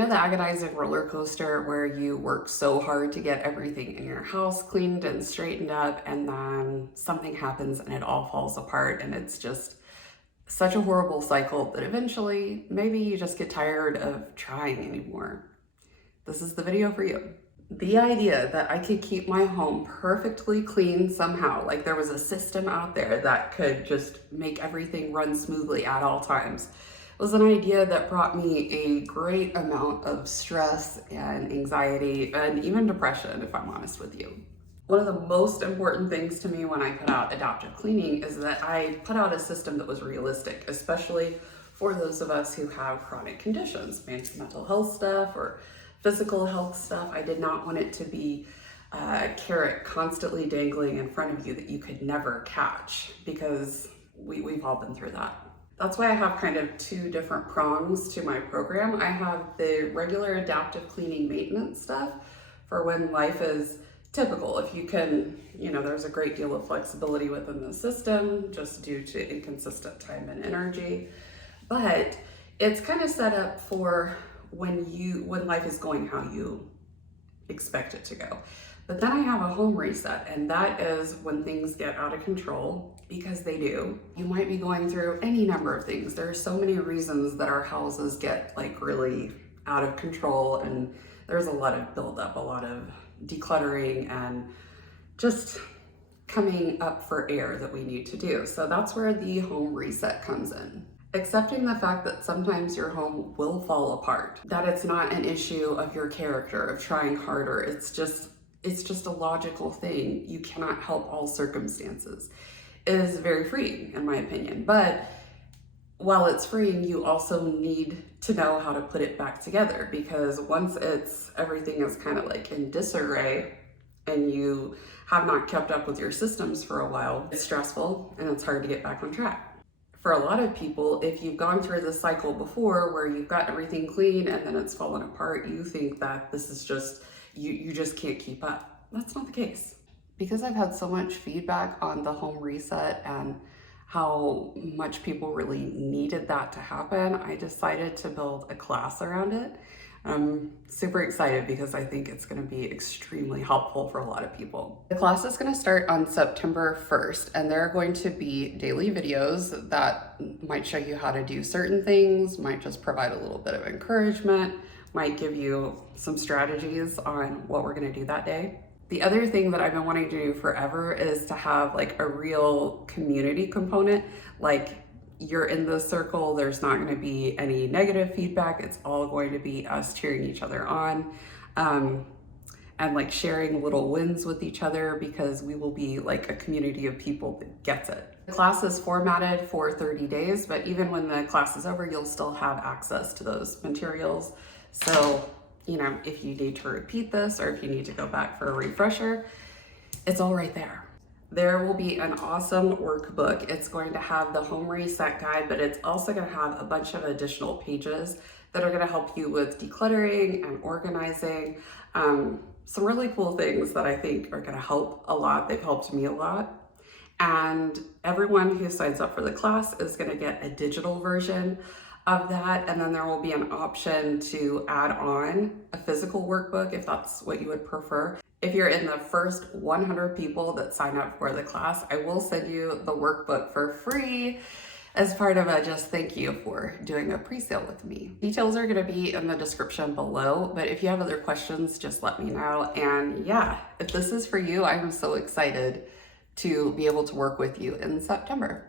know the agonizing roller coaster where you work so hard to get everything in your house cleaned and straightened up, and then something happens and it all falls apart, and it's just such a horrible cycle that eventually maybe you just get tired of trying anymore. This is the video for you. The idea that I could keep my home perfectly clean somehow, like there was a system out there that could just make everything run smoothly at all times, was an idea that brought me a great amount of stress and anxiety and even depression, if I'm honest with you. One of the most important things to me when I put out adaptive cleaning is that I put out a system that was realistic, especially for those of us who have chronic conditions, maybe mental health stuff or physical health stuff. I did not want it to be a carrot constantly dangling in front of you that you could never catch, because we've all been through that. That's why I have kind of two different prongs to my program. I have the regular adaptive cleaning maintenance stuff for when life is typical. If you can, there's a great deal of flexibility within the system just due to inconsistent time and energy. But it's kind of set up for when life is going how you expect it to go. But then I have a home reset, and that is when things get out of control, because they do. You might be going through any number of things. There are so many reasons that our houses get like really out of control, and there's a lot of buildup, a lot of decluttering and just coming up for air that we need to do. So that's where the home reset comes in. Accepting the fact that sometimes your home will fall apart, that it's not an issue of your character, of trying harder. It's just a logical thing. You cannot help all circumstances. It is very freeing, in my opinion. But while it's freeing, you also need to know how to put it back together, because once everything is kind of like in disarray and you have not kept up with your systems for a while, it's stressful and it's hard to get back on track. For a lot of people, if you've gone through this cycle before where you've got everything clean and then it's fallen apart, you think that this is just, you just can't keep up. That's not the case. Because I've had so much feedback on the home reset and how much people really needed that to happen, I decided to build a class around it. I'm super excited because I think it's going to be extremely helpful for a lot of people. The class is going to start on September 1st, and there are going to be daily videos that might show you how to do certain things, might just provide a little bit of encouragement, might give you some strategies on what we're going to do that day. The other thing that I've been wanting to do forever is to have like a real community component. Like, you're in the circle, there's not going to be any negative feedback. It's all going to be us cheering each other on, and like sharing little wins with each other, because we will be like a community of people that gets it. The class is formatted for 30 days, but even when the class is over, you'll still have access to those materials. So, if you need to repeat this or if you need to go back for a refresher, it's all right there. There will be an awesome workbook. It's going to have the home reset guide, but it's also going to have a bunch of additional pages that are going to help you with decluttering and organizing. Some really cool things that I think are going to help a lot. They've helped me a lot. And everyone who signs up for the class is going to get a digital version of that. And then there will be an option to add on a physical workbook if that's what you would prefer. If you're in the first 100 people that sign up for the class, I will send you the workbook for free as part of a just thank you for doing a pre-sale with me. Details are going to be in the description below, but if you have other questions, just let me know. And yeah, if this is for you, I'm so excited to be able to work with you in September.